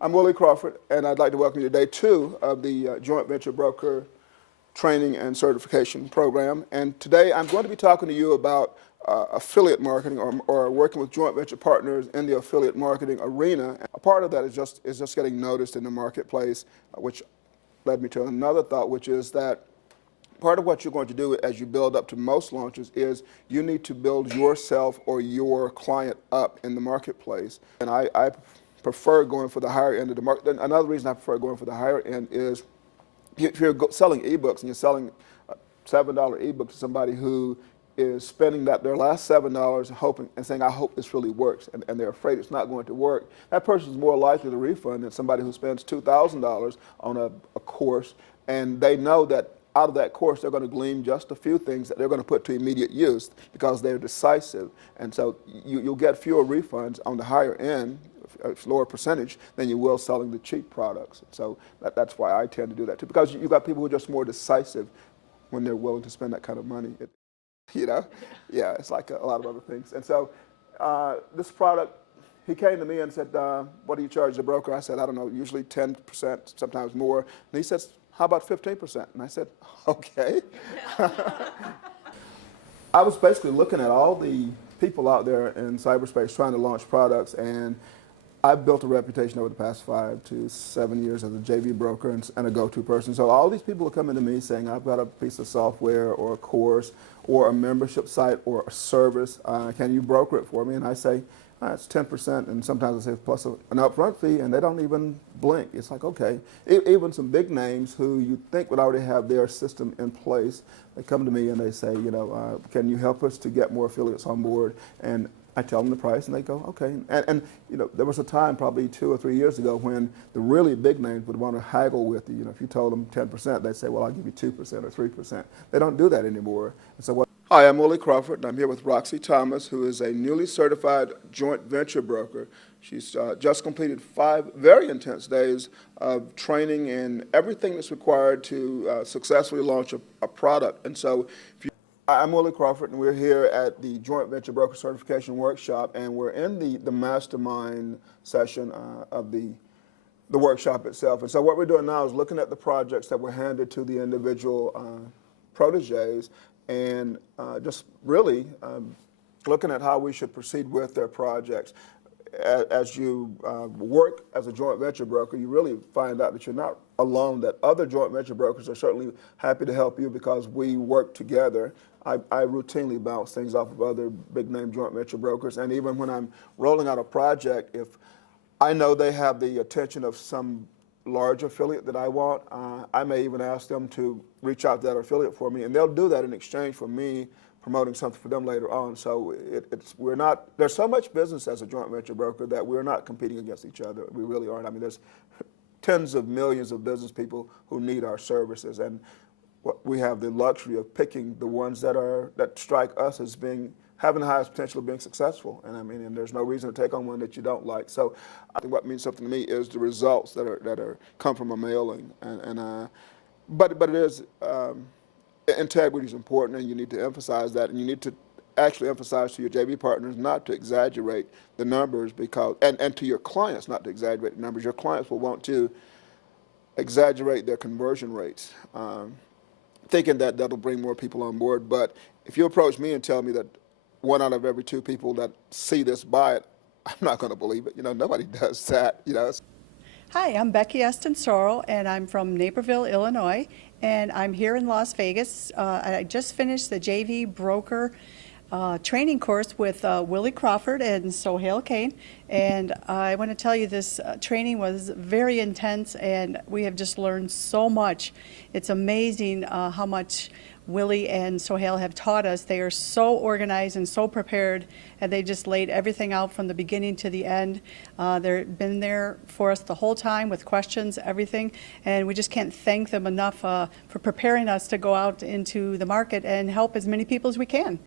I'm Willie Crawford, and I'd like to welcome you to day 2 of the Joint Venture Broker Training and Certification Program. And today I'm going to be talking to you about affiliate marketing or working with joint venture partners in the affiliate marketing arena. A part of that is just getting noticed in the marketplace, which led me to another thought, which is that part of what you're going to do as you build up to most launches is you need to build yourself or your client up in the marketplace. And I prefer going for the higher end of the market. Another reason I prefer going for the higher end is if you're selling ebooks and you're selling a $7 ebook to somebody who is spending their last $7 hoping and saying, I hope this really works, and they're afraid it's not going to work, that person is more likely to refund than somebody who spends $2,000 on a course, and they know that out of that course they're going to glean just a few things that they're going to put to immediate use because they're decisive. And so you'll get fewer refunds on the higher end, lower percentage, than you will selling the cheap products. So that's why I tend to do that too, because you've got people who are just more decisive when they're willing to spend that kind of money. Yeah, it's like a lot of other things. And so this product, he came to me and said, what do you charge the broker? I said, I don't know, usually 10%, sometimes more. And he says, how about 15%? And I said, okay. I was basically looking at all the people out there in cyberspace trying to launch products, and I've built a reputation over the past 5 to 7 years as a JV broker and a go-to person. So all these people are coming to me saying, I've got a piece of software or a course or a membership site or a service. Can you broker it for me? And I say, it's 10%, and sometimes I say plus an upfront fee, and they don't even blink. It's like, okay. Even some big names who you think would already have their system in place, they come to me and they say, can you help us to get more affiliates on board? And I tell them the price, and they go, okay. And there was a time probably 2 or 3 years ago when the really big names would want to haggle with you. If you told them 10%, they'd say, well, I'll give you 2% or 3%. They don't do that anymore. And so Hi, I'm Willie Crawford, and I'm here with Roxy Thomas, who is a newly certified joint venture broker. She's just completed 5 very intense days of training in everything that's required to successfully launch a product. And so I'm Willie Crawford, and we're here at the Joint Venture Broker Certification Workshop, and we're in the mastermind session of the workshop itself. And so what we're doing now is looking at the projects that were handed to the individual proteges, and just really looking at how we should proceed with their projects. As you work as a joint venture broker, you really find out that you're not alone, that other joint venture brokers are certainly happy to help you because we work together. I routinely bounce things off of other big name joint venture brokers, and even when I'm rolling out a project, if I know they have the attention of some large affiliate that I want, I may even ask them to reach out to that affiliate for me, and they'll do that in exchange for me promoting something for them later on. So there's so much business as a joint venture broker that we're not competing against each other. We really aren't. I mean, there's tens of millions of business people who need our services, and we have the luxury of picking the ones that strike us as having the highest potential of being successful. And there's no reason to take on one that you don't like. So I think what means something to me is the results that come from a mailing. But it is, integrity is important, and you need to emphasize that, and you need to actually emphasize to your JV partners not to exaggerate the numbers, and to your clients not to exaggerate the numbers. Your clients will want to exaggerate their conversion rates, thinking that that'll bring more people on board. But if you approach me and tell me that 1 out of every 2 people that see this buy it, I'm not going to believe it. Nobody does that. Hi, I'm Becky Eston-Sorrell, and I'm from Naperville, Illinois, and I'm here in Las Vegas. I just finished the JV broker training course with Willie Crawford and Sohail Kane, and I want to tell you this training was very intense, and we have just learned so much. It's amazing how much Willie and Sohail have taught us. They are so organized and so prepared, and they just laid everything out from the beginning to the end. They've been there for us the whole time with questions, everything, and we just can't thank them enough for preparing us to go out into the market and help as many people as we can.